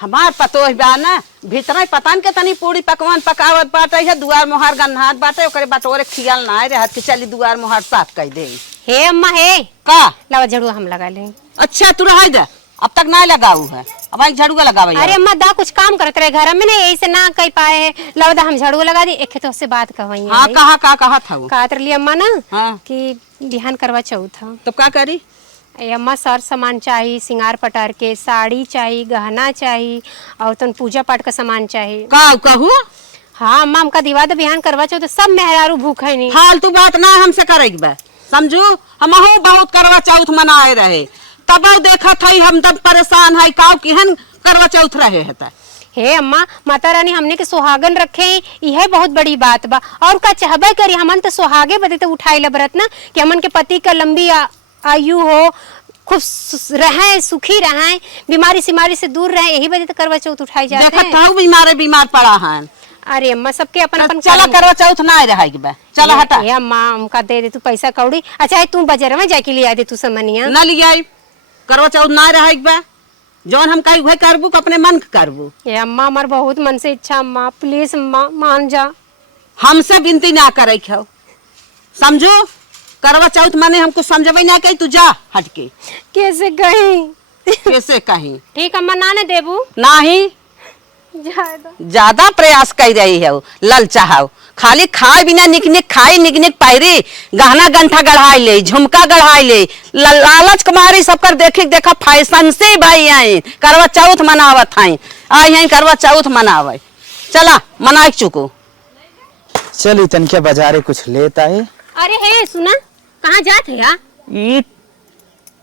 हमार पतोह बा ना भीतर पता न के तनी पूरी पकवान पकावत बाटे है दुआर मोहर गन्हात बाटे ओकरे बटोरे खियाल ना रहत कि चली दुआर मोहर साफ कर दे। हे अम्मा हे का लावा झाड़ू हम लगा ले। अच्छा तू रह दे अब तक ना लगाऊ है अब आई झाड़ू लगावे। अरे अम्मा दा कुछ काम करत रहे घर में ना यही से ना कर पाए है लावा हम झाड़ू लगा दी। एक तो उससे बात कहवई हां कहा था वो कहत रही अम्मा ना हाँ। कि बिहान करवा चौथ था तो का करी अम्मा सर सामान चाहिए सिंगार पटार के साड़ी चाहिए गहना चाहिए और तन पूजा पाठ का सामान चाहिए। का कहू हाँ अम्मा हमका दिवा दे बिहान करवा चौथ सब मेहरारू भूखा ही नहीं। फालतू बात ना हमसे करेगी बा समझू हम बहुत करवा चौथ मनाए रहे तब देखत है हम तब परेशान है काऊ केहन करवा चौथ रहे है त हे अम्मा माता रानी हमने के सुहागन रखे यह बहुत बड़ी बात बा और का चाहबे करी हमन तो सुहागे बदे तो उठाई ला बरत ना कि हमन के पति का लंबी आयु हो खूब रहे सुखी रहे बीमारी सिमारी से दूर रहे यही वजह तो करवा चौथ उठाई जाते हैं। बीमार पड़ा है। अरे अम्मा सबके अपन अपन चला करवा चौथ ना रहे बा चला हटा ये अम्मा हमका दे दे तू पैसा कौड़ी। अच्छा तू बाजार में जाके लिया दे तू सामानिया ना लिया करवा चौथ ना रहे बा जौन हम कहीं वही करबू अपने मन के करबू। ये अम्मा हमार बहुत मन से इच्छा अम्मा प्लीज अम्मा मान जा हमसे विनती ना करे समझो करवा चौथ माने हमको समझबे ना कही तू जा हट के कैसे कहीं कैसे कहीं ठीक अम्मा ना देबू नहीं ज्यादा प्रयास कर रही है लल चाहो खाली खाए बिना निक निक खाई निक निक पैरी गहना गंठा गढ़ाई ले झुमका गढ़ाई ले लालच कुमारी सबकर देखे देखा फैशन से भाई आई करवा चौथ मनावत आई आई हैं करवा चौथ मनावे चला मना चुको चल तनके बाजारे कुछ लेता है। अरे हे सुना कहाँ जात है यार ई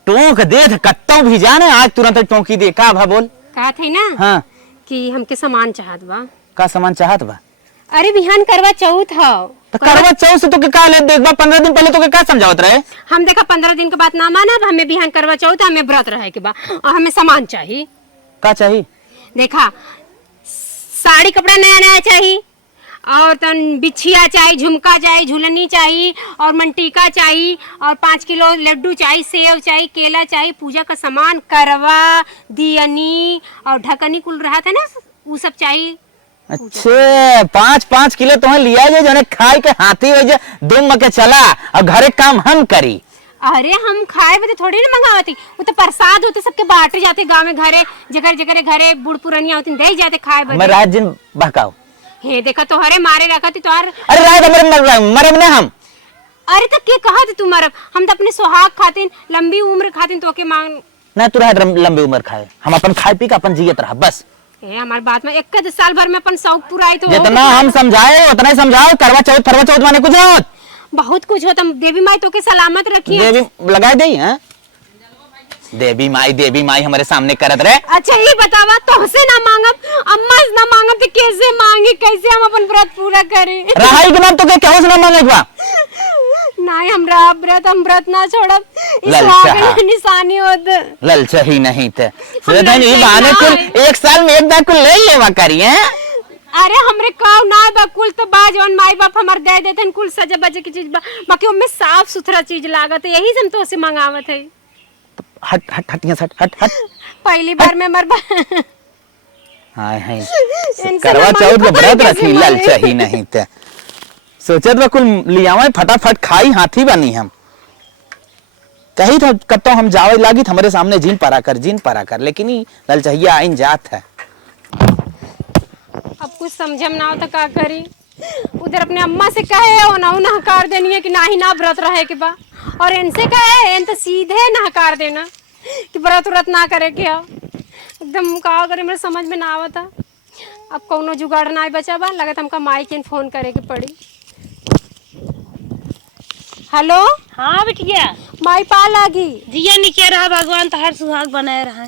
टोंक दे कत्तो भी जाने आज तुरंत टोंकी दे का भा बोल कहा थे ना हाँ कि हमके सामान चाहत बा का सामान चाहत बा। अरे बिहान करवा चौथ हो तो करवा चौथ से तो के का ले देख बा 15 दिन पहले तो के का समझावत रहे हम देखा 15 दिन के बाद ना माना हमें बिहान करवा चौथ हमें व्रत रहे के बा और हमें सामान चाहिए। का चाहिए देखा साड़ी कपड़ा नया नया चाहिए और तन बिछिया चाहिए झुमका चाहिए झुलनी चाहिए और मंटीका चाहिए और 5 किलो लड्डू चाहिए सेव चाहिए केला चाहिए पूजा का सामान करवा दियनी और ढकनी कुल रहा था ना वो सब चाहिए। अच्छे 5-5 किलो तुम्हें लिया जे जने खाई के हाथी हो जा दुम मके चला और घरे काम हम करी। अरे हम खाए बते थोड़ी ना मंगावती वो तो प्रसाद होते सबके बांटे जाते गांव में घरे जगह जगह घरे बूढ़ पुरानिया होती दे जाते खाए बते। मैं रात दिन बहकाओ हे देखा तो हरे मारे रखा थी तोहार। अरे रात मरब ने हम अरे तो के कहा थे तू मरब हम तो अपने सुहाग खातिन लंबी उम्र खातिन तो के मांग ना तू रह लंबी उम्र खाए हम अपन खाए पी के अपन जियत रहा बस। ए हमारी बात में 1 साल भर में अपन शौक पुराई तो जितना हम समझाए उतना ही समझाओ करवा चौथ माने कुछ ना होत बहुत कुछ होता देवी माई तो के सलामत रखी देवी लगाए दे हैं देवी माई हमारे सामने करत रहे। अच्छा ये बतावा तो से ना मांगब अम्मा से ना मांगब तो कैसे मांगे कैसे हम अपन व्रत पूरा करें रहाई के नाम तो के कहू से ना मांगे बा नहीं हमरा हम व्रत ना छोड़ब ललचा निशानी होत ललचा ही नहीं थे सुरतन ये बहाने कुल 1 साल में एक बार कुल ले लेवा करी हैं। अरे हमरे काव ना बा कुल तो बाज और माई बाप हमर दे देथन कुल सजे बजे की चीज बाकी उनमें साफ सुथरा चीज लागत है यही से हम तो से मंगावत है। हट हट हट यहाँ हट हट पहली बार में मरबा हाय हाय करवा चौथ के व्रत रखी ललचा ही नहीं थे सोचत बा कुल लियावे फटाफट खाई हाथी बनी हम कही था कब तो हम जावे लागी हमारे सामने जीन परा कर लेकिन ही ललचहिया आइन जात है। अब कुछ समझम ना हो तो का करी उधर अपने अम्मा से कहे हो ना नहकार देनी है कि ना ही ना व्रत रहे के बा और इनसे कहे इन तो सीधे नहकार देना कि व्रत ना करे क्या एकदम का करे मेरे समझ में ना आवता। अब कौनो जुगाड़ ना बचा बा लगत हमका माई के फोन करे के पड़ी। हेलो हाँ बिटिया माई पा लागी जिया निके रहा भगवान तो हर सुहाग बनाए रहा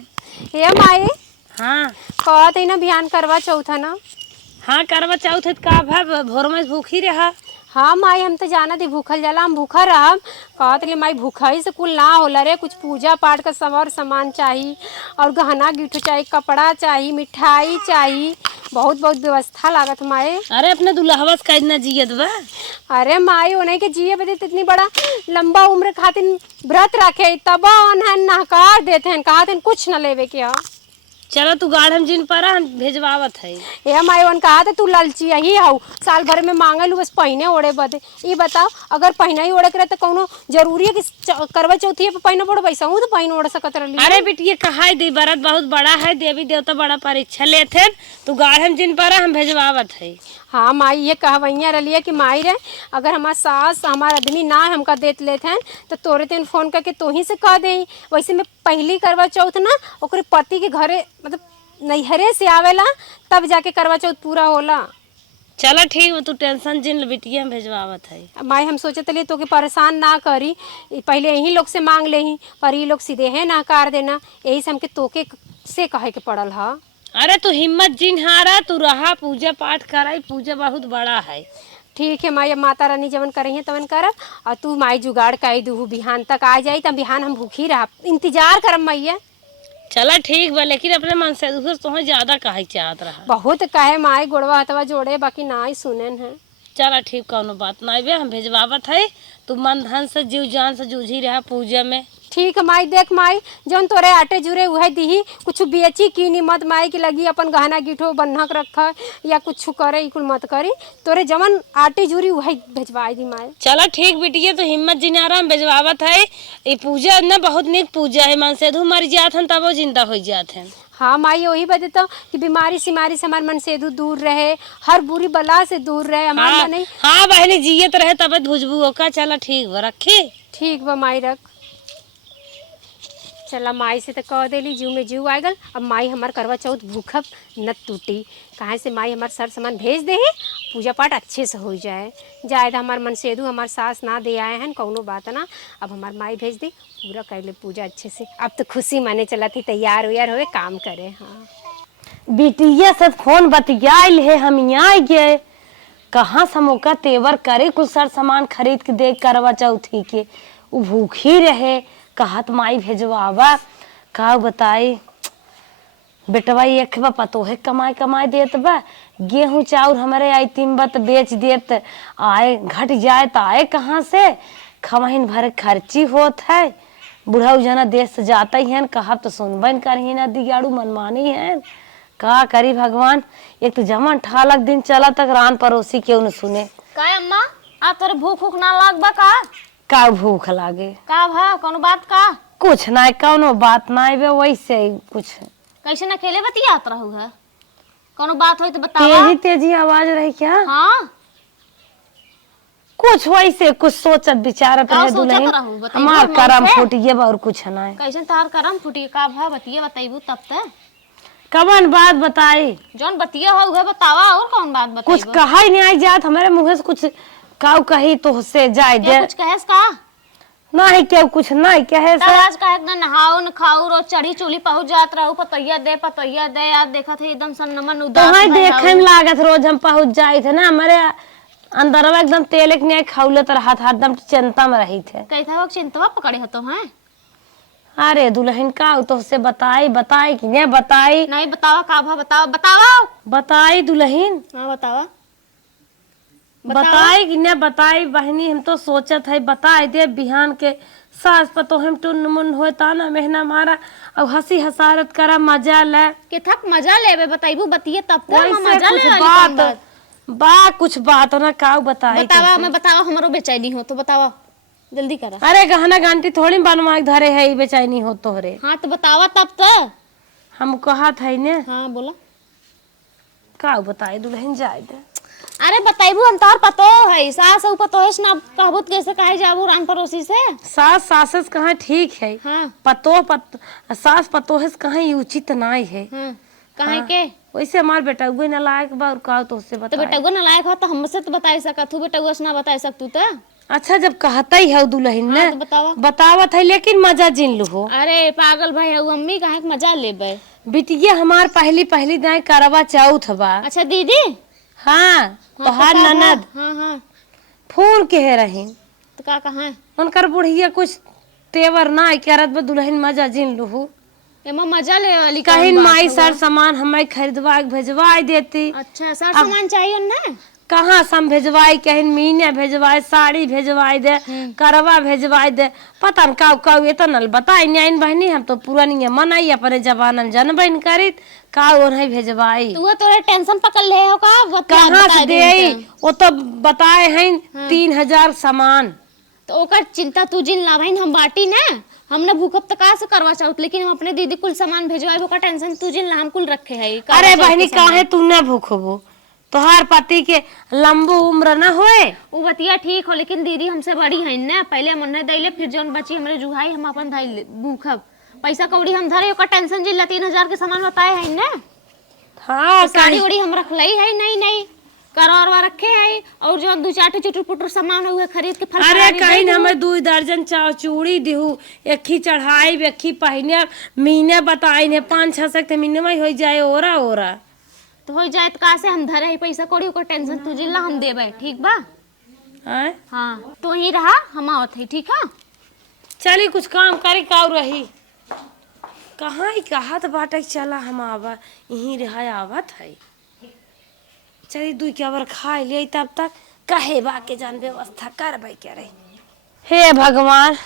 हे माई हाँ कहत है ना बिहान करवा चौथ ना हाँ करवा चौथ का भा भोर में भूखी रहा। हाँ माई हम तो जाना थी भूखल जाला हम भूखा रहब कहत रही माई भूखा ही से कुल ना होला रे कुछ पूजा पाठ का सवर सामान चाहिए और गहना गिट्टू चाहिए कपड़ा चाहिए मिठाई चाहिए बहुत बहुत व्यवस्था लागत माई। अरे अपने दुल्हवा का इतना जियत बा। अरे माई उन्हें के जिये बदे इतनी बड़ा लंबा उम्र खातिर व्रत रखे तब उन्हें नहकार देते हैं कहते हैं कुछ न लेवे के। चलो तू गाढ़म जिन पर हम भेजवावत है। ए माई वन कहा था तू लालची यही हऊ, साल भर में मांगल बस पहने ओढ़े बदे। ये बताओ अगर पहना ही ओढ़े करे तो कौनो जरूरी है कि करवा चौथी पे पहना पड़ो वैसा हूँ तो पहन ओढ़ सकत रही। अरे बिटिया कहा दी बरत बहुत बड़ा है, देवी देवता बड़ा परीक्षा लेते, तू गाढ़म जिन पर हम भेजवावत है। हाँ माई ये कहवैया रलिए कि माई रे अगर हमार सास हमार आदमी ना हमका देत लेते हैं तो तोरे तेन फोन करके तो ही से कह दे। वैसे में पहली करवा चौथ ना ओकरे पति के घरे मतलब नैहरे से आवेला तब जाके करवा चौथ पूरा होला। चलो ठीक है, तू टेंशन जिन ले बिटिया हम भेजवावत है। माई हम सोचते लिए तो कि परेशान ना करी, पहले यही लोग से मांग ले ही पर ये लोग सीधे है ना कार देना, यही से हमके तोके से कहे के पड़ल हा। अरे तू हिम्मत जिन हारा, तू रहा पूजा पाठ कराई, पूजा बहुत बड़ा है। ठीक है माई, अब माता रानी जवन करें तवन करब और तू माई जुगाड़ कर दू, बिहान तक आ जाई तब बिहान हम भूखी रह इंतजार करब मैया। चला ठीक बा, लेकिन अपने मन से दूसर तुम्हें ज्यादा कहे चाहत रहा। बहुत कहे माई गोड़वा हथवा जोड़े बाकी ना ही सुनेन है। चला ठीक कौनो बात ना बे, हम भेजवावत है। तू मन धन से जीव जान से जूझी रहा पूजा में। ठीक है माई, देख माई जौन तोरे आटे जुरे उहे दीही, कुछ बेची कीनी मत माई की लगी अपन गहना गिठो बन्हक रखा या कुछ करे इकुल मत करी, तोरे जमन आटे जुरी उहे भेजवाई दी माई। चलो ठीक बिटिया, तो हिम्मत जिनारा हम भेजवावत है। ये पूजा ना बहुत निक पूजा है, मन से मर जात हन तब वो जिंदा हो जात हैं। हाँ माई वही बता तो कि बीमारी सिमारी से हमार मन से दूर रहे, हर बुरी बला से दूर रहे हमार हाँ, मन। हाँ बहनी जियत रहे तब भुजबू का। चला ठीक बा, रखी। ठीक बा माई रख। चला माई से तो कह देली जीव में जीव आ गल, अब माई हमार करवा चौथ भूखब न टूटी, कहाँ से माई हमार सर सामान भेज दे ही, पूजा पाठ अच्छे से हो जाए। जायद हमार मन से दू हमार सास ना दे आए हैं कौनो बात ना, अब हमार माई भेज दी पूरा कर ले पूजा अच्छे से। अब तो खुशी माने चला थी तैयार उयार हुए काम करे। हाँ बिटिया से फोन बतियाल है, हम यहाँ गए कहाँ से मौका तेवर करे, कुछ सर सामान खरीद के दे करवा चौथी के। वो भूखी रहे, कहत माई भेजवावा का बताई। बेटवा एक बा पतो है कमाई कमाई देत बा, गेहूं चाउर हमारे आई तीन बत बेच देत, आए घट जाए तो आए कहाँ से, खमहीन भर खर्ची होत है। बुढ़ाऊ जना देश से जाता ही है, कहा तो सुनबन करही ना दिगाड़ू मनमानी है। का करी भगवान, एक तो जमन ठालक दिन चला तक रान पड़ोसी क्यों न सुने। का अम्मा आ तोरे भूख उख ना लाग बा का भूख लागे का भा कोनो बात का? कुछ ना, कौनो बात ना बे, वैसे कुछ कैसे न खेले बतियात रहू है, कोनो बात होई तो बतावा। तेजी तेजी आवाज रही क्या? हाँ कुछ वैसे कुछ सोचत विचारत का रहे सोचत दुल्हन, रहू बताइबू हमार मन करम से? फूटिए बा और कुछ ना। कैसे तार करम फुटी का भा बतिया बताइबू तब ते कवन बात बताई, जौन बतिया हो है बतावा, और कौन बात कुछ बताइबू? कहा ही नहीं आई जात हमारे मुँह से, कुछ काऊ कही तो से जाए क्या दे कुछ कहेस का? नहीं, क्या कुछ नहीं कहे से। आज का ना नहाओ न खाओ, रोज चढ़ी चूली पहुंच जात रहू, पतैया दे आज देखत है एकदम सन्नमन तो उदास हाँ भइल देखे में लागत रोज हम पहुंच जाए थे ना, हमारे अंदर एकदम तेल एक नहीं खौलत रहा था, एकदम चिंता में रही थे। कैसा वक्त चिंतवा पकड़े हो तो हैं? अरे दुल्हन का तो से बताई कि नहीं बताई? नहीं बतावा का भा बतावा बतावा बताई दुल्हन, हाँ बतावा बताई कि नहीं बताई बहनी, हम तो सोचत है बताई दे बिहान के सास पतो हम टुन मुन हो ताना मेहना मारा और हंसी हसारत करा मजा ले के थक मजा लेबे बताइबू बतिए तब तक हम वैसे मजा कुछ ले बात बा कुछ बात ना का बताई बतावा मैं बतावा हमरो बेचैनी हो तो बतावा जल्दी करा। अरे गहना गांटी थोड़ी बनवा के धरे है बेचैनी हो तोहरे। हाँ तो बतावा तब तो हम कहा था ने हाँ बोला का बताई दुल्हन जाए दे। अरे बताइबू हम तोहर पतो है सास ऊ पतो है ना कहबूत कैसे कहे जाबू रान पड़ोसी से। सास सासस कहाँ ठीक है, हाँ सास पतो है कहाँ उचित नहीं है। हाँ कहे के वैसे हमार बेटा उगे ना लायक बा और का तो उससे तो बता। बेटा ना लायक हो तो हमसे तो बता सकत तू बेटा ना बता सकतू तो। अच्छा जब कहता ही है दुल्हन ने हाँ, तो बतावा बतावत है लेकिन मजा जिन लू हो। अरे पागल भाई है अम्मी कहे के मजा लेबे। बिटिया हमार पहली दाई करवा चौथ बा। अच्छा दीदी हाँ तो हर ननद हाँ हाँ फोन के है रही तो का कहा उनकर बुढ़िया कुछ तेवर ना करत बा, दुल्हन मजा जिन लू हो। एमा मजा ले वाली कहीं माई सर सामान हमें खरीदवा के भेजवा देती। अच्छा सर सामान चाहिए ना कहाँ से हम भेजवाई, कहीं मीने भेजवाए, साड़ी भेजवाई दे, करवा भेजवाई दे, पता न काउ काउ ये तो नल बताई नहीं बहनी। हम तो पूरा नहीं मनाई अपने जबान में जनबन करी काउ नहीं भेजवाई। तू तोरे टेंशन पकड़ ले हो का कहाँ से दे, वो तो बताए हैं 3000 सामान। तो ओकर चिंता तू जिन लाभाइन हम बाटी ना, हमने भूकंप तो कहाँ से करवा चाहत, लेकिन हम अपने दीदी कुल सामान भेजवाए ओकर टेंशन तू जिन हम कुल रखे है। अरे बहनी काहे तू न भूखबो, तोहार पति के लंबू उम्र न होए। वो बतिया ठीक हो, लेकिन दीदी हमसे बड़ी है ना, पहले हम उन्हें दैले फिर जौन बची हमरे जुहाई हम अपन धाई भूखब। पैसा कौड़ी हम धरे ओकर टेंशन जिल्ला 3000 के सामान बताए है ना। हाँ साड़ी उड़ी हम रख लई है नहीं करवा रखे है, और जो 2-4 चुटुर पुटुर सामान हुए खरीद के। अरे कहीं हमें 2 दर्जन चूड़ी दिहू, एक चढ़ाई एक पहने महीने बताई ने 5-6 सकते महीने में हो जाए ओरा ओरा तो हो जाए तो कहाँ से हम धरे है पैसा कौड़ी ओकर टेंशन तू जिल्ला हम देबे। ठीक बा? हाँ तो ही रहा हम आवत है। ठीक है चली कुछ काम करी काउ रही कहाँ ही कहत बाटे चला हम आवा यहीं रहा आवत है। चली 2 क्या बार खा ले तब तक कहे बा के जान व्यवस्था कर भाई क्या रही। हे भगवान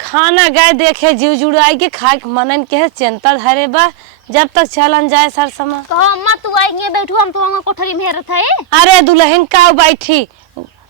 खाना गए देखे जीव जुड़ाई के खाए मनन के चिंता धरे बा जब तक चलन जाए सर समा। कहो अम्मा तू आएंगे बैठू हम तो कोठरी में रहत है। अरे दुल्हन का बैठी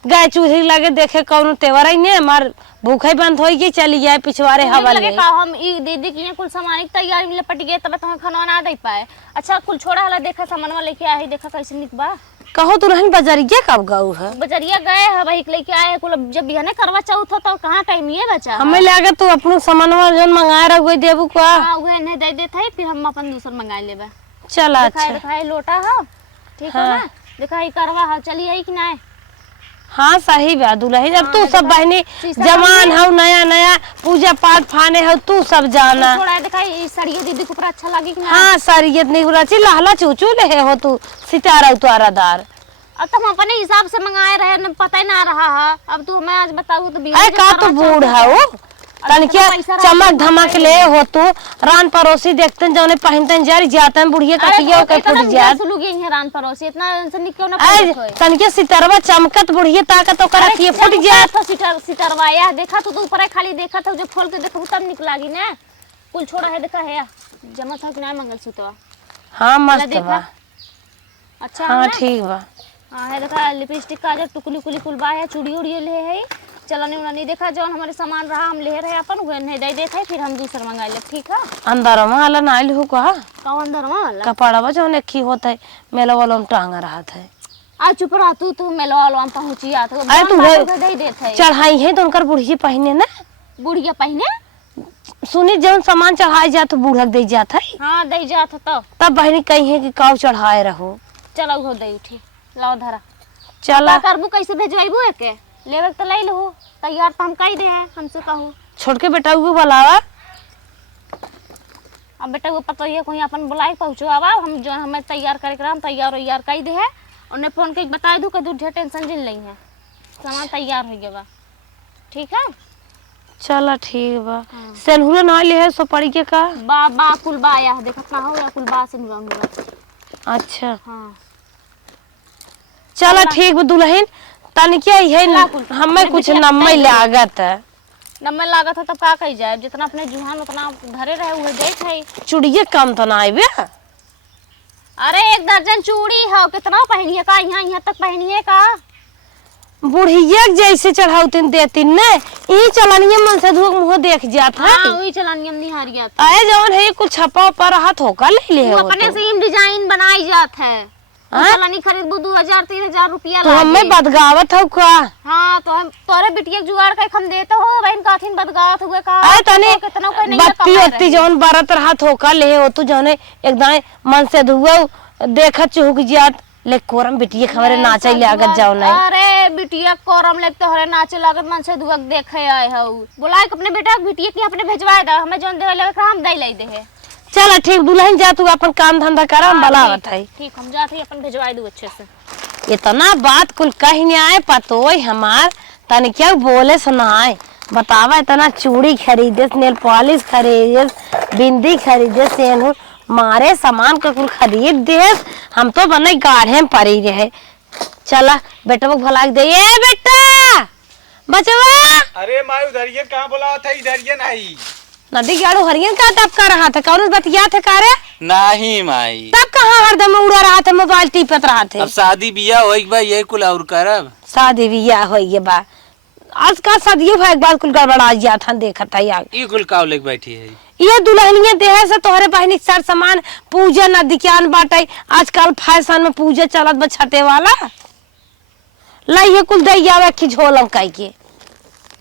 गाय चूल्ही लगे देखे कौन तेवर ही ने हमार भूखे बंद हो गई चली जाए पिछवाड़े हवा ले। का हम ई दीदी की कुल सामान तैयारी में लपट गए तब तुम्हें खाना ना दे पाए। अच्छा कुल छोड़ा हला देखा सामान लेके आए देखा कैसे निक बा। कहो दुल्हन बजरिया कब गऊ है? बजरिया गए है भाई लेके आए कुल जब बिहाने करवा चौथ तो कहां टाइम ये बचा। हमें लगे तू अपनो सामानवा जन मंगाए रह देबू का। हां उहे ने दे देत है फिर हम अपन दूसर मंगा लेबे। चल अच्छा दिखाई लोटा है ठीक है ना दिखाई करवा है चली आई कि ना। हाँ सही बा दुल्हन अब तू सब बहनी जवान हो नया नया पूजा पाठ फाने हो तू सब जाना। थोड़ा दिखाई सड़िया दीदी को अच्छा लगी कि ना। हाँ सरियत नहीं बुरा ची लहला चूचू ले हो तू सितारा उतारादार। अब तुम अपने हिसाब से मंगाए रहे न पता ही ना रहा है। अब तू हमें आज बताऊ तो अरे का तू बूढ़ है वो तन क्या चमक धमक ले हो तू रान पड़ोसी देखते जौने पहनतन जारी जाते हैं बुढ़िया कटिया के फुट जात रान पड़ोसी इतना क्यों ना तन के सितरवा चमकत बुढ़िया ताकत ओकरा के फुट जात सितरवाया देखा तो ऊपर खाली देखा था जो खोल के देखो तब निक लागी ना। कुल छोड़ा है देखा है जमा था कि ना मंगलसूत्र। हां मस्त बा अच्छा हां ठीक बा। हां है देखा लिपस्टिक काजल टुकली कुली कुल बा है चूड़ी उड़ी ले है चलने उना नहीं देखा जौन हमारे सामान रहा हम ले रहे अपन वे नहीं दे देते फिर हम दूसरा मंगा ले। ठीक है अंदर में वाला ना लिहू का कौन अंदर में वाला कपड़ा बा जौन एक ही होता है मेला वाला में टांगा रहा था। आ चुप रहा तू मेला वाला में पहुंची आ तो अरे तू दे देते चढ़ाई है तो उनकर बुढ़िया पहने ना बुढ़िया पहने सुनी जौन सामान चढ़ाए जात बूढ़क दे जात है। हां दे जात तो तब बहनी कही है कि काऊ चढ़ाए रहो चलो हो दे उठी लाओ धरा चला करबू कैसे भेजवाइबू एके लेवे तो ले लो तैयार तो हम कही दे हैं हमसे कहू छोड़ के बेटा को बुलावा। अब बेटा को पता है कोई अपन बुलाई पहुंचवावा हम जो हमें तैयार करे हम तैयार कही दे है और फोन के बता दू कि दूर टेंशन जिन नहीं है सामान तैयार हो गया बा। ठीक है चला ठीक बा सेनहुरा ना ले है सुपारी के का बा कुल बा आया देखत ना हो या कुल बा सेनहुरा हुआ। अच्छा हां चला ठीक बा दुल्हन तन क्या है हमें कुछ नम्मे लागत है नम्मे लागत है तब का कही जाए जितना अपने जुहान उतना धरे रहे हुए देख है चूड़िए कम तो ना आइबे। अरे 1 दर्जन चूड़ी है कितना पहनिए का यहाँ तक पहनिए का बुढ़िया जैसे चढ़ाउतिन देतिन ने ई चलनिए मन से धुक मुंह देख जात है। हां वही चलनियम निहारियत आए जवन है कुछ छपा पर हाथ होकर ले ले अपने से डिजाइन बनाई जात है चलनी खरीदबू 2000-3000 रुपया तो हमें बदगावत हो का। हां तो हम तोरे बिटिया जुगाड़ के हम देते हो बहन काथिन बदगावत हुए का अरे तने बत्ती उत्ती जवन बरत हाथ होकर ले हो तू जवन एकदम मन से धुआ देखत चुक जात ले कोरम बिटिया खबरे नाचे लागत जाओ नहीं। अरे बिटिया कोरम लगते हरे नाचे लागत मन से धुआ देखे आए हो बुलाए अपने बेटा बिटिया के अपने भेजवाए दा हमें जौन देवे लगे हम दे ले दे। चल ठीक दुल्हन जा तू अपन काम धंधा कर हम बुलावत है। ठीक हम जाते ही अपन भेजवाए दू अच्छे से। इतना बात कुल कहीं नहीं आए पतोय हमार तन क्या बोले सुनाए बतावा इतना चूड़ी खरीदे नेल पॉलिश खरीदे बिंदी खरीदे सेनूर मारे सामान का कुल खरीद दे हम तो बने गाढ़े में पड़ी रहे। चला बेटा को भला के दे। ए बेटा बचवा। अरे माई उधरिए कहाँ बोला था, इधरिए नहीं। नदी गाड़ू हरियन का तब कर रहा था, कौन बतिया थे कारे? नहीं माई, तब कहाँ हरदम उड़ा रहा था, मोबाइल टीपत रहा थे। अब शादी बियाह होई बा, ये कुल और करब। शादी बियाह हो गए बा, आजकल शादियों भाई एक बार कुल गड़बड़ा गया था, देखा था यार। ये कुल काव लेके बैठी है। ये दुल्हनिया देह से तोहरे बहनी सर सामान पूजा न दिखान बाटे, आजकल फैशन में पूजा चलत बा छठे वाला। लाइए कुल दे आवे खिझोलम कह के।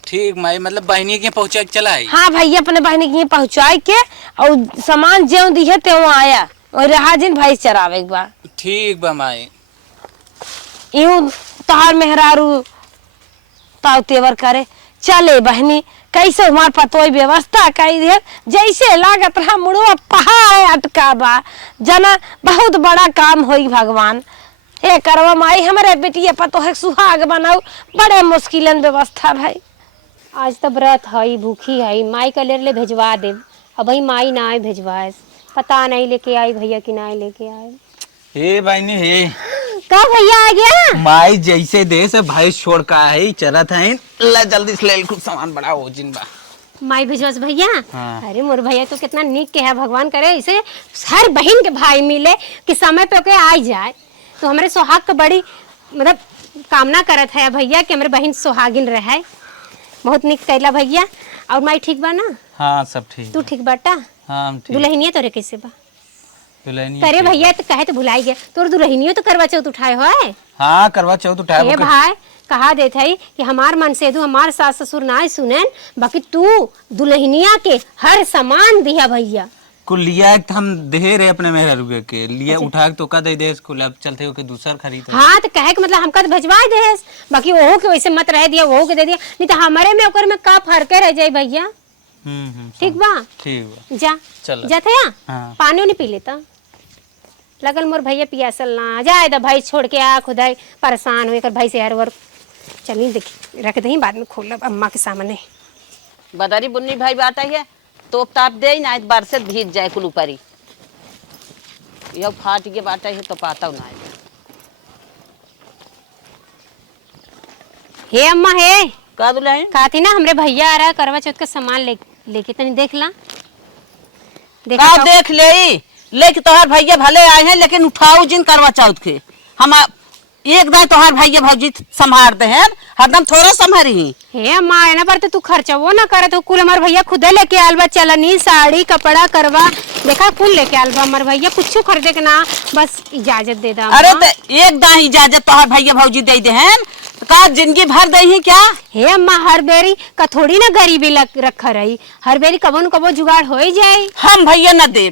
ठीक माई, मतलब बहनी के पहुंचा के चला है। हाँ भैया अपने बहनी के पहुंचाए के और सामान ज्यों दिए त्यों आया और हाजिन भाई चरावे बा। ठीक बा माई। यूं तोहार मेहरारू ताव तेवर करे चले बहनी, कैसे हमार पतोई व्यवस्था कई दे, जैसे लागत रहा मुड़वा पहाड़ अटका बा, जना बहुत बड़ा काम होई भगवान। हे करवा माई हमारे बेटिया पतो है सुहाग बनाऊ, बड़े मुश्किलन व्यवस्था भाई। आज तो व्रत हई, भूखी हई, माई का ले भेजवा दे। अब भाई माई ना आए भेजवाए, पता नहीं लेके आई भैया कि ना लेके आए। हे बहनी हे, का भैया आ गया? माई जैसे दे से भाई छोड़ का है चलत है, ला जल्दी से ले कुछ सामान बड़ा हो जिन बा। माई भेजवास भैया? हाँ। अरे मोर भैया तो कितना नीक के है, भगवान करे इसे हर बहन के भाई मिले कि समय पे के आ जाए। तो हमारे सुहाग का बड़ी मतलब कामना करत है भैया कि हमारे बहन सुहागिन रहे। बहुत नीक कैला भैया। और माई ठीक बा ना? हाँ सब ठीक। तू ठीक बाटा? हाँ ठीक। दुल्हनिया तोरे कैसे बा? दुल्हनिया करे भैया तो कहे तो भुलाई गया, तोर दुल्हनियो तो करवा चौथ उठाए हो है। हाँ करवा चौथ उठाए। ए भाई कहा देत है कि हमार मन से दू, हमार सास ससुर ना सुनन, बाकी तू दुल्हनिया के हर सामान दिया भैया। कुल लिया एक हम दे रहे अपने मेहर के लिए उठा के तो का दे दे स्कूल, अब चलते हो के दूसरा खरीद। हाँ तो कहे के मतलब हमका तो भेजवा दे, बाकी ओहो के वैसे मत रह दिया, ओहो के दे दिया, नहीं तो हमारे में ओकर में का फर्क रह जाए भैया। ठीक बा? ठीक बा। जा चलो। जाते हैं? हाँ। पानी नहीं पी लेता? लगल मोर भैया पियासल ना जाए तो भाई छोड़ के आ, खुदाई परेशान हुए कर भाई से हर वर्क। चलिए देखी रख दही, बाद में खोल अम्मा के सामने। बदरी बुन्नी भाई बात है, तोप ताप दे ना, एक बार से भीग जाए कुल ऊपरी। यह फाट के बाटा है तो पाता ना। हे अम्मा हे, का दुल्हन? कहती ना हमरे भैया आ रहा है करवा चौथ का सामान लेके तनी देख ला। का देख लेके तोहार भैया भले आए हैं, लेकिन उठाऊ जिन करवा चौथ के। हम एक दाय तोहार भैया भौजी संभार दे हैं, हरदम थोड़ा संभारी। हे अम्मा एना पर तो तू खर्चा वो ना करे, तो कुल हमार भैया खुदे लेके आल बा, चलनी साड़ी कपड़ा करवा देखा कुल लेके आल बा हमार भैया, कुछ खरीदे के ना, बस इजाजत दे दा। अरे तो एक दाई इजाजत तोहार भैया भौजी दे दे हैं, का जिंदगी भर दे ही क्या? हे अम्मा हर बेरी का थोड़ी ना गरीबी रखा रही, हर बेरी कबो न कबो जुगाड़ हो ही जाए। हम भैया न दे,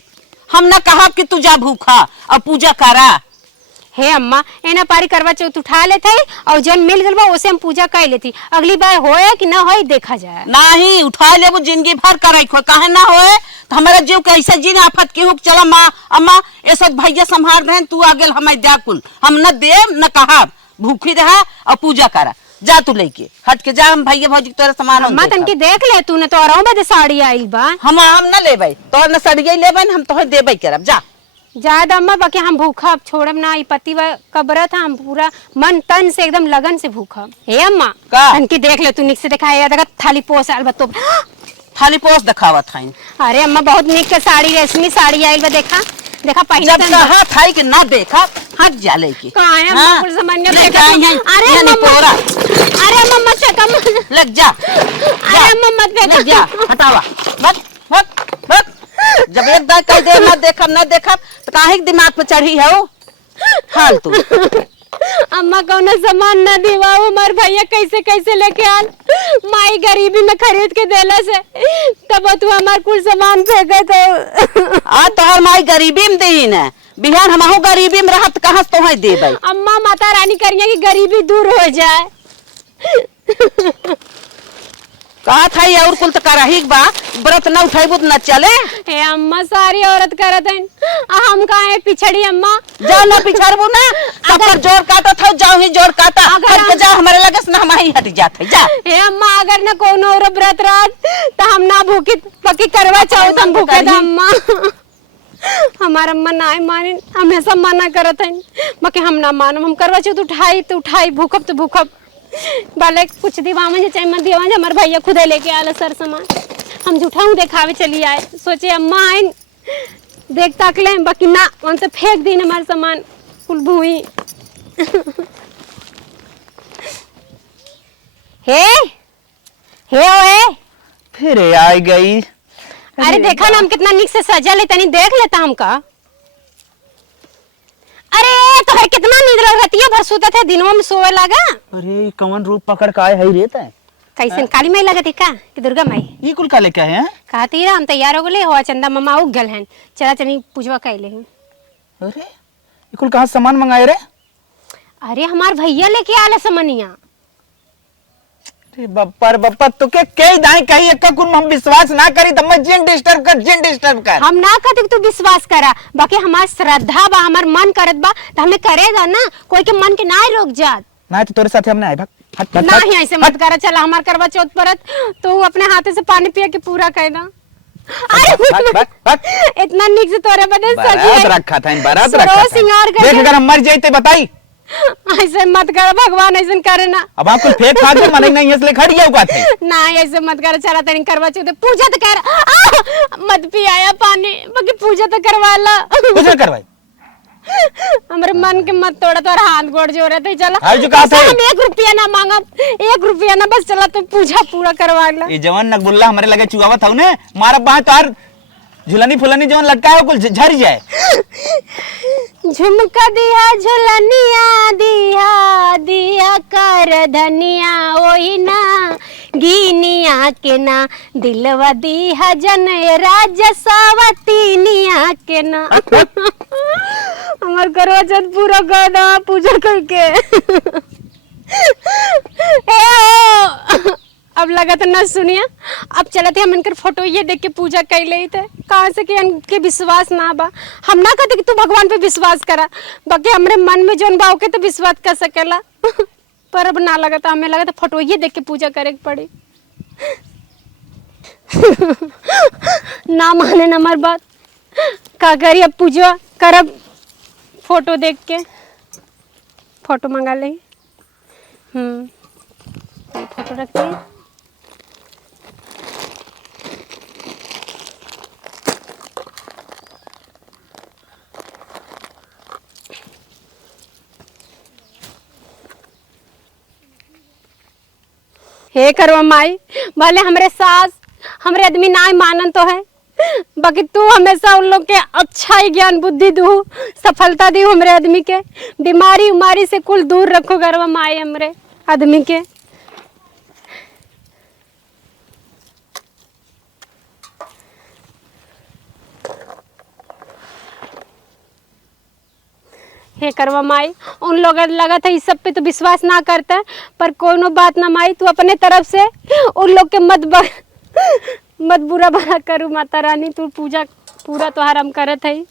हम न कहा कि तू जा भूखा और पूजा करा। हे अम्मा एना पारी करवा चौथ उठा लेते और जन मिल गल बा उसे हम पूजा कर लेती, अगली बार होए कि ना होए देखा जाए। नहीं उठा ले, वो जिंदगी भर करे खो, काहे ना होए तो हमारा जीव कैसे जीने आफत की हुक। चला माँ अम्मा ये सब भैया संभाल रहे, तू आगे हमें दे कुल, हम न दे न कहा, भूखी रहा और पूजा करा। जा तू लेके हट के जा, हम भैया भौजी तोरा सामान अम्मा तनकी देख ले, तू ने तो और बदे साड़ी आइल बा। हम न लेबै, तोर न सड़िए लेबै, हम तोहर देबै करब। जा ज्यादा अम्मा बाकी हम भूखा अब छोड़ब ना, पति का व्रत हम पूरा मन तन से एकदम लगन से भूखा। हे अम्मा का? तनकी देख ले, तू निक से देखा है, देखा थाली पोस आइल बा तो थाली पोस दिखावत हई। अरे अम्मा बहुत निक के साड़ी, रेशमी साड़ी आइल बा, देखा देखा पहले जब कहा था कि ना देखा हट जा लेके। कहां है अम्मा कुल सामान्य ले देखा? जा यहाँ, अरे यहाँ अम्मा निपोरा। अरे अम्मा मत कम लग जा, अरे अम्मा मत लग देखा। जा, हटावा मत मत मत। जब एक दाई कह दे न देखब तो काहे के दिमाग पे चढ़ी है वो फालतू। अम्मा कौन सामान न दिवाओ, मार भैया कैसे कैसे लेके आल, माई गरीबी में खरीद के देला से, तब तू हमार कुल सामान फेंका तो। आ तोहर माई गरीबी में देही न, बिहान हमहू गरीबी में रहत कहां से तोहे देबै। अम्मा माता रानी करिए कि गरीबी दूर हो जाए। कहा था और कुल तो करही बा, व्रत न उठाइबू न चले। हे अम्मा सारी औरत करत हैं, हम काहे पिछड़ी अम्मा। जा न पिछड़बू ना, अगर जोर काटा था जाओ ही जोर काटा, हट के जा हमारे लगे से ना हम ही हट जाते। जा हे अम्मा अगर न कोनो और व्रत रात तो हम ना भूखी पकी करवा चौथ हम भूखे दा अम्मा। हमारा अम्मा ना माने, हमेशा मना करत है बाकी हम ना मानम। हम करवा चौथ उठाई तो उठाई, भूखब तो भूखब, भले कुछ दीवा मुझे चाहे मत दीवा। हमारे भैया खुदे लेके आला सर सामान, हम झूठा हूँ देखावे चली आए, सोचे अम्मा आइन देख ताक ले, बाकी ना वहाँ से फेंक दी हमारे सामान कुल भूई। हे ओए, फिर आ गई। अरे देखा ना हम कितना निक से सजा लेता, नहीं देख लेता हमका। अरे तो है कितना नींद रहती है, भर सोता थे दिनों में सोए लगा। अरे कौन रूप पकड़ का है रहता है? कैसे काली माई लगती का कि दुर्गा माई? ये कुल का लेके आए हैं? कहती रहा हम तैयार हो गए, हो चंदा मामा उग गल हैं, चला चली पूछवा कैले हैं। अरे ये कुल कहाँ सामान मंगाए रे? अरे हमार भैया लेके आला समनिया। अरे बप्पा तो के दाई कही एक कुल हम विश्वास ना करी त मैं जिन डिस्टर्ब कर। हम ना कहते कि तू विश्वास करा, बाकी हमार श्रद्धा बा, हमार मन करत बा तो हमने करेगा ना, कोई के मन के ना रोक जात। ना तो तोरे साथे हमने आए भाग हट ना ही ऐसे मत करा, चला हमार करवा चौथ परत तो अपने हाथे से पानी पिया के पूरा कहना। इतना निक से तोरे बदे बारात रखा था, बारात रखा था। सिंगार कर देख अगर हम मर जाए तो बताई। ऐसे मत कर भगवान, ऐसे करे ना। अब आपको फेक फाक के मने नहीं इसलिए खड़ गया थे। ना ऐसे मत कर, चला तनी करवा चौथ पूजा तो कर, मत पियाया पानी, बाकी पूजा तो करवा ला। कुछ ना करवाई, हमारे मन के मत तोड़ा, तो हाथ गोड़ जो रहते चला। हाल जो कहा थे? हम 1 रुपया ना मांगा, 1 रुपया ना, बस चला तो पूजा पूरा करवा ला। ये जवान नकबुल्ला हमारे लगे चुआवा था उन्हें मारा बाह तार झुलनी फुलनी जवान लटका है कुल झर जाए। झुमका दिया झुलनिया दिया दिया कर धनिया, ओही ना गिनिया के ना दिलवा दिया जन राजा सावतीनिया के ना। हमार करवा चौथ पूरा कर दो पूजा करके। अब लगा तो ना सुनिया, अब चलते हम इनकर फोटो ये देख के पूजा कर ले थे, कहाँ से कि इनके विश्वास ना बा। हम ना कहते कि तू भगवान पे विश्वास करा, बाकी हमरे मन में जोन बा के तो विश्वास कर सकेला। पर अब ना लगा था, हमें लगा था फोटो ये देख के पूजा करे के पड़ी। ना माने न हमार बात, का करी अब पूजा करब फोटो देख के। फोटो मंगा ले, फोटो रखती है। हे करवा माई, भले हमरे सास हमरे आदमी ना मानन तो है, बाकी तू हमेशा उन लोग के अच्छा ही ज्ञान बुद्धि दू, सफलता दी हमरे आदमी के, बीमारी उमारी से कुल दूर रखो करवा माई हमरे आदमी के। हे करवा माई, उन लोग लगा था इस सब पे तो विश्वास ना करता, पर कोनो बात ना माई, तू अपने तरफ से उन लोग के मत बुरा भला करू माता रानी, तू पूजा पूरा तोहार हम करत है।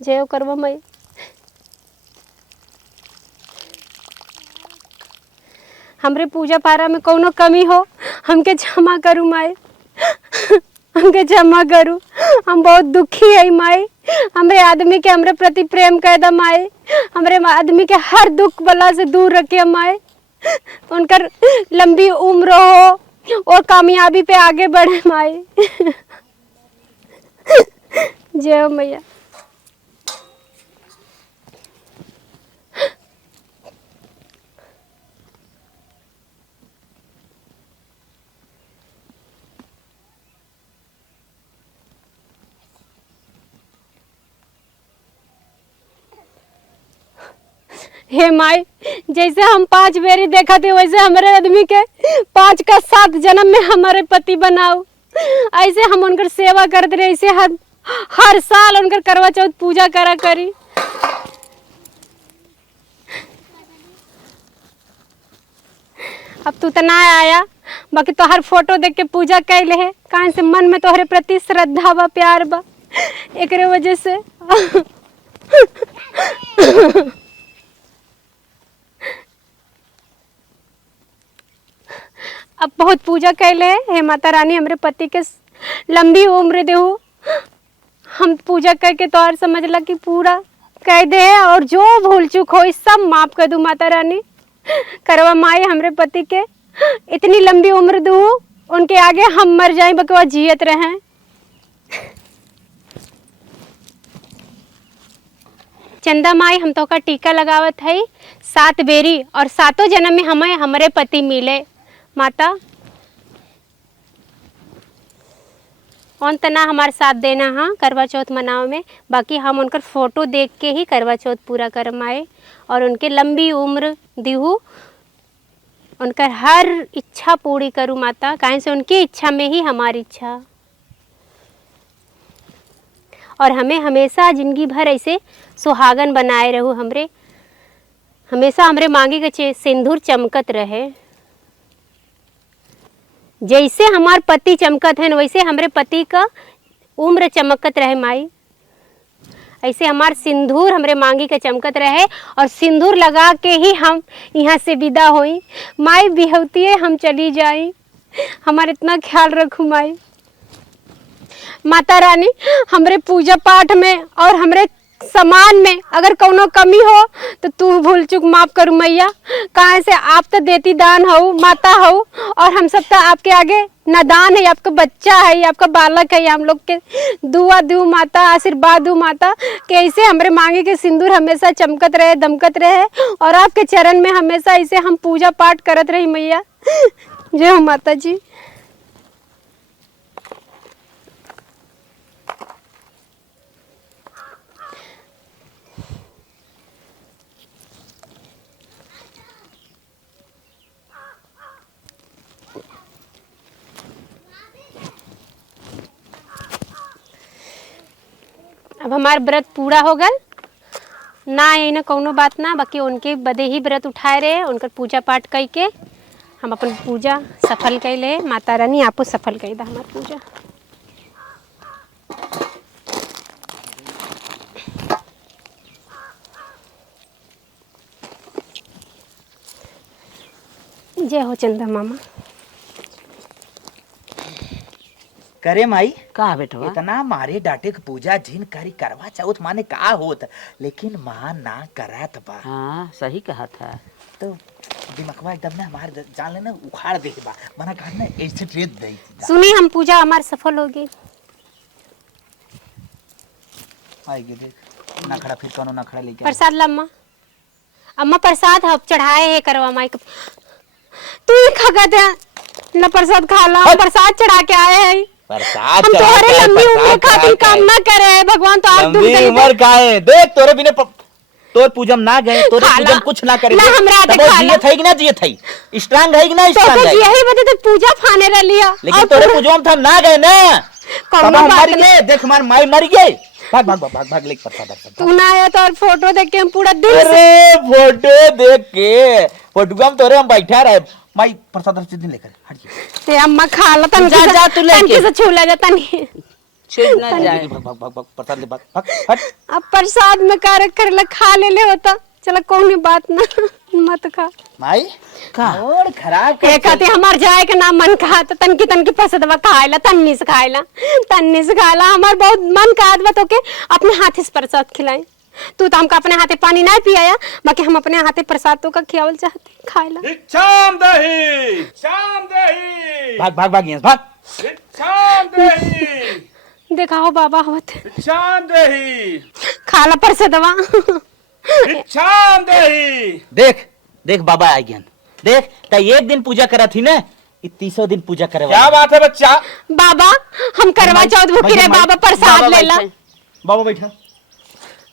जय करवा माई। हमरे पूजा पारा में कोनो कमी हो हमके क्षमा करू माई, हमके क्षमा करू, हम बहुत दुखी है माई। हमरे आदमी के हमरे प्रति प्रेम कर द माई, हमरे आदमी के हर दुख बला से दूर रखे माई, उनकर लंबी उम्र हो और कामयाबी पे आगे बढ़े माई। जय हो मैया। हे माई, जैसे हम 5 बेरी देखा थे वैसे हमारे आदमी के 5 का 7 जन्म में हमारे पति बनाओ। ऐसे हम उनकर सेवा करते रहे, ऐसे हर साल उनकर करवा चौथ पूजा करा करी। अब तू तो ना आया, बाकी तो हर फोटो देख के पूजा कैले है, कहाँ से मन में तोहरे प्रति श्रद्धा बा, प्यार बा, एकरे वजह से। अब बहुत पूजा कैले हे माता रानी, हमरे पति के लंबी उम्र देहु। हम पूजा करके तोहर समझला कि पूरा कह दे, और जो भूल चूक हो सब माफ कर दू माता रानी। करवा माई हमरे पति के इतनी लंबी उम्र दू, उनके आगे हम मर जाए बकवा जियत रहें। चंदा माई हम तो का टीका लगावत है 7 बेरी, और 7 जन्म में हमें हमारे पति मिले माता। और तना हमारे साथ देना हाँ करवा चौथ मनाओ में, बाकी हम उनकर फोटो देख के ही करवा चौथ पूरा करम आए, और उनके लंबी उम्र दिहू, उनकर हर इच्छा पूरी करूँ माता, काहे से उनकी इच्छा में ही हमारी इच्छा। और हमें हमेशा जिंदगी भर ऐसे सुहागन बनाए रहू, हमरे हमेशा हमरे मांगी के सिंदूर चमकत रहे। जैसे हमार पति चमकत है वैसे हमरे पति का उम्र चमकत रहे माई, ऐसे हमार सिंदूर हमरे मांगी के चमकत रहे, और सिंदूर लगा के ही हम यहाँ से विदा होई माई। बिहवतिए हम चली जाई, हमार इतना ख्याल रखू माई। माता रानी हमरे पूजा पाठ में और हमरे सामान में अगर कोनो कमी हो तो तू भूल चूक माफ करू मैया, कहाँ से आप तो देती दान हो माता हो, और हम सब तो आपके आगे नादान है, आपका बच्चा है, आपका बालक है। हम लोग के दुआ दू माता, आशीर्वाद दू माता, कैसे हमरे मांगे के सिंदूर हमेशा चमकत रहे, दमकत रहे, और आपके चरण में हमेशा ऐसे हम पूजा पाठ करत रही मैया। जय हो माता जी। अब हमार व्रत पूरा हो गल ना, यही ना कौनो बात ना, बाकी उनके बदे ही व्रत उठाए रहे, उनकर पूजा पाठ कई के हम अपन पूजा सफल कैले। माता रानी आपको सफल कई दा हमार पूजा। जय हो चंदा मामा। करे माई का बेटवा इतना मारे डाटे के पूजा जिन करी करवा चौथ माने का होत, लेकिन माँ ना करत बा। हाँ सही कहा था। तो दिमागवा एकदम ना हमारे जान लेना उखाड़ दे बा, मना करना ऐसे ट्रेड दे। सुनी हम पूजा हमार सफल होगी। आएगी देख ना खड़ा, फिर कौनो ना खड़ा लेके प्रसाद लम्मा अम्मा प्रसाद हम चढ़ाए है करवा माई को। तू ही खा दे ना प्रसाद खा ला, प्रसाद चढ़ा के आए हैं। प्रसाद हम तोहरे लंबी उम्र खातिर काम ना करे भगवान, तो आप लंबी उम्र काहे देख तोरे बिना तोर पूजम ना गए, तोरे पूजम कुछ ना करे ना हमरा तब वो जियत है कि ना जियत है, स्ट्रांग है कि ना स्ट्रांग है। यही वजह तो पूजा फाने रह लिया, लेकिन तोरे पूजम था ना गए ना, तब हम मर गए। देख हमार माई मर गए। भाग भाग भाग भाग लेके प्रसाद। तू ना आया तो फोटो देख के हम पूरा दिन अरे फोटो देख के फोटो हम तोरे हम बैठा रहे माई प्रसाद दिन लेकर हट ते अम्मा खा ला तन जा जा तू लेके से छूला जाता नहीं छूट ना जाए। भाग भाग भाग भाग प्रसाद ले भाग भाग हट। अब प्रसाद में कार्य कर ला खा ले होता, चला कोई बात ना मत खा माई का और खराब एक आते हमार जाए के नाम मन कहा तो तनकी प्रसादवा खाएला, तन्नी से खाएला हमार बहुत मन कहा बा तो के अपने हाथ से प्रसाद खिलाए। तू तो हमका अपने हाथे पानी नहीं पियाया, बाकी हम अपने हाथे प्रसाद तो का खियावल चाहते खाएला। शाम दही शाम दही भाग भाग भाग यहाँ भाग। शाम दही देखा हो बाबा होत शाम दही खाला प्रसादवा। शाम दही देख देख बाबा आ गया देख त एक दिन पूजा करा थी ना, 30 दिन पूजा करे क्या बात है बच्चा। बाबा हम करवा चौथ भूखी रहे, बाबा प्रसाद ले ला। बाबा बैठा।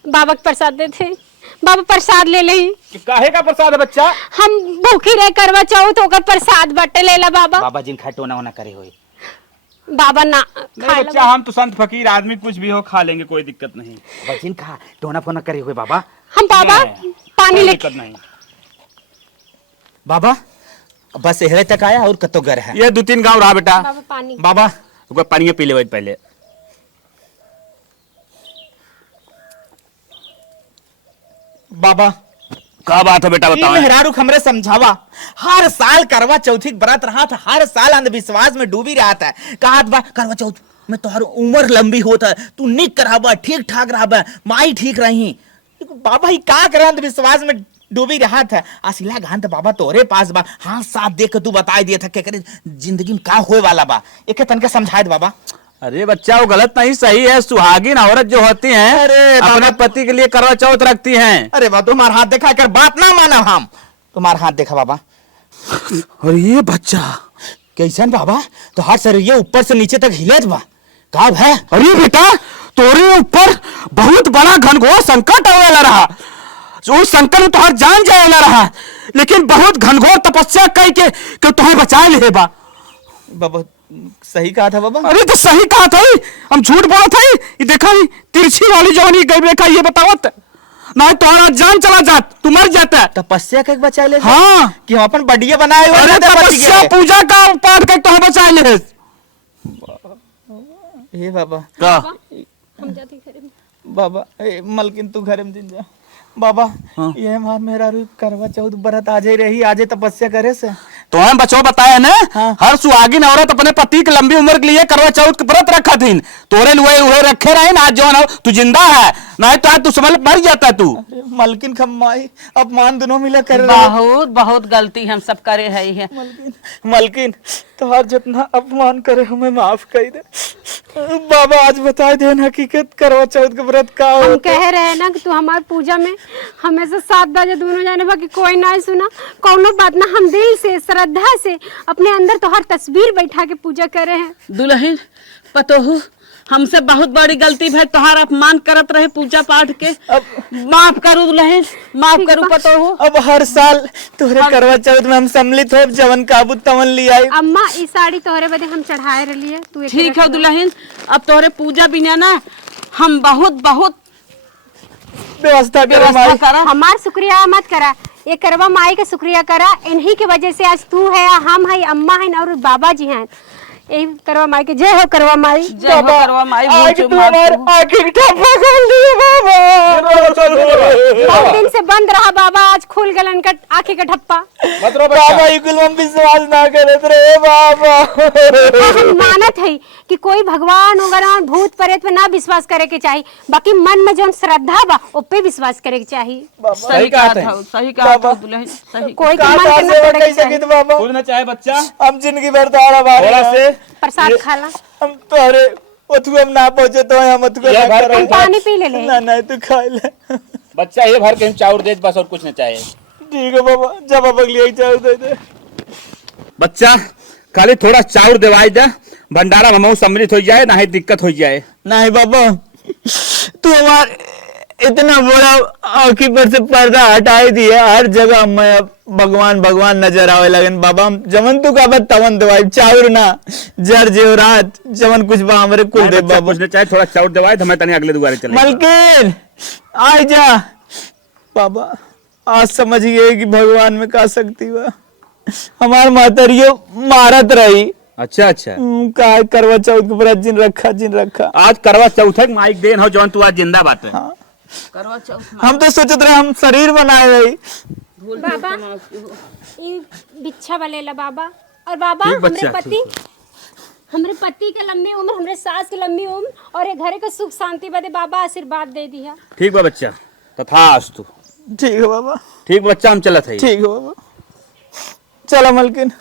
बाबा के प्रसाद देते, बाबा प्रसाद ले ले। काहे का प्रसाद है बच्चा। हम भूखी रहे करवा चौथ होकर प्रसाद बटे ले ला बाबा। बाबा जिन खाटो ना करे होए बाबा ना नहीं बच्चा, हम तो संत फकीर आदमी कुछ भी हो खा लेंगे, कोई दिक्कत नहीं। बाबा जिन खा टोना फोना करे हुए बाबा। हम बाबा नहीं, पानी कोई ले दिक्कत नहीं। बाबा बस हेरे तक आया और कतो घर है। ये 2-3 गांव रहा बेटा। बाबा पानी बाबा रुको पानी पी ले पहले। बाबा का बात है बेटा ई बताओ। मेहरारू हमरे समझावा, हर साल करवा चौथी के व्रत रहा था, हर साल अंधविश्वास में डूबी रहा था। कहा बा करवा चौथ में तोहर उम्र लंबी होता, तू निक रहबा, ठीक ठाक रहबा, माई ठीक रही। बाबा ही का करे, अंधविश्वास में डूबी रहा था। आसिला गान तो बाबा तोरे पास बा, हाँ साथ देख के तू बता दिया था क्या करे जिंदगी में का होए वाला बा, एक तनके समझाए दे बाबा। अरे बच्चा वो गलत नहीं सही है, सुहागिन औरत जो होती हैं अरे अपने पति के लिए करवा चौथ रखती हैं। अरे बाबा तुम्हारा हाथ देखा कर बात ना माना, हम तुम्हारा हाथ देखा बाबा। और ये बच्चा कैसन बाबा तो हाथ सर ये ऊपर से नीचे तक हिलत बा, का है? अरे बेटा तोरे ऊपर बहुत बड़ा घनघोर संकट आवेला रहा, उस संकट में तोहर जान जाएला रहा, लेकिन बहुत घनघोर तपस्या कई के तुम्हें बचा ले बा। बाबा सही कहा था बाबा। अरे तो सही कहा था, हम झूठ बोला था। ये देखा ही तिरछी वाली जवानी गई देखा, ये बतावत ना तुम्हारा जान चला जात, तू मर जाता है। तपस्या के बचा ले। हाँ कि हम अपन बढ़िया बनाए हुए अरे थे, बच तपस्या गए। पूजा का पाठ कर तुम्हें बचा ले। ए बाबा का हम जाते घरे में। बाबा ए मलकिन तू घरे में दिन जा बाबा। हाँ। ये मार मेरा रू करवा चौथ बरत आज ही रही, आज तपस्या करे से। तुम्हें बच्चों बताया ना, हाँ। हर सुहागिन औरत अपने पति की लंबी उम्र के लिए करवा चौथ के व्रत रखा थी, तोरे लिए रखे रहे ना। आज जो है तू जिंदा है, नहीं तो आज तू समझ मर जाता तू। अरे मलकिन खम्माई अपमान दोनों मिला कर रहे हो। बहुत बहुत गलती हम सब करे है। मलकिन तो हर जितना अपमान करे हमें माफ कर दे बाबा। आज बता दे हकीकत करवा चौथ के व्रत का हम होता। कह रहे हैं ना कि तू हमारी पूजा में हमेशा साथ बजे दोनों जाने बाकी कोई ना सुना कौनो बात ना, हम दिल से श्रद्धा से अपने अंदर तो हर तस्वीर बैठा के पूजा कर रहे हैं। दुल्हन पतोहू हमसे बहुत बड़ी गलती भाई, तोहार अपमान करत रहे पूजा पाठ के। माफ करू दुल्हन, माफ करू पतोहू। अब हर साल तोहरे करवा चौथ में हम सम्मिलित हो, जवन काबू तवन लिया। अम्मा इस साड़ी तोहरे बदे हम चढ़ाए रही है, तू ठीक है दुल्हन, अब तोहरे पूजा बिना ना हम बहुत बहुत व्यवस्था करे व्यवस्था माई। करा। हमार शुक्रिया मत करा, ये करवा माई का शुक्रिया करा। इन्हीं की वजह से आज तू है, हम है, अम्मा है और बाबा जी हैं। यही करवा माई के जय हो करवा माई। जय हो करवा माई। आज तू हमारे आखिर ठप्पा खोल दिए बाबा। बहुत दिन से बंद रहा बाबा, आज खुल गल इनका आंखें का ठप्पा। बाबा इकुल हम विश्वास ना करे रे बाबा। हम मानत है कि कोई भगवान वगैरह भूत प्रेत पे ना विश्वास करे के चाहिए, बाकी मन में जो श्रद्धा बा उस पे विश्वास करे के चाहिए। सही कहा था, सही कहा था दुल्हन, सही। कोई के का मन के ना सेवा पड़े कर के चाहिए। सकित बाबा। खुद ना चाहे बच्चा हम जिंदगी भर तारा बारे थोड़ा से प्रसाद खाला, हम तोरे ओथु हम ना पहुंचे तो हम तुके ये ना घर करो। हम पानी पी ले ले। ना ना तू खा ले। बच्चा ये भर के हम चाउर दे बस, और कुछ नहीं चाहिए। ठीक है बाबा, जब अब अगली चाउर दे दे। बच्चा खाली थोड़ा चाउर दिवाई दे, भंडारा में सम्मिलित हो जाए, ना ही दिक्कत हो जाए। नहीं बाबा तू हमार इतना बड़ा आंखी पर से पर्दा हटाई दिया, हर जगह मैं अब भगवान भगवान नजर आवे लगन बाबा। हम जमन तू का तवन दवाई चाउर ना जर जेवरात जमन कुछ बा हमरे कुल दे बाबा। कुछ नहीं चाहिए, थोड़ा चाउर दिवाई तो मैं तनी अगले दुआरे चले। मलकिन आ जा बाबा। आज समझ गए कि भगवान में का शक्ति बा। हमार मातरियो मारत रही। अच्छा अच्छा, का करवा चौथ के व्रत जिन रखा। आज करवा चौथ है, माइक देन हो जौन तू आज जिंदा बात है। हाँ। करवा चौथ हम तो सोचत रहे हम शरीर बनाए रही। बाबा ये बिच्छा वालेला बाबा। और बाबा ठीक हमरे बच्चा, पति के लंबी उम्र, हमरे सास के लंबी उम्र और ये घरे का सुख शांति बदे बाबा आशीर्वाद दे दिया। ठीक बा बच्चा, तथास्तु। ठीक है बाबा। ठीक बच्चा, हम चलत है। ठीक है बाबा। चलो मलकिन।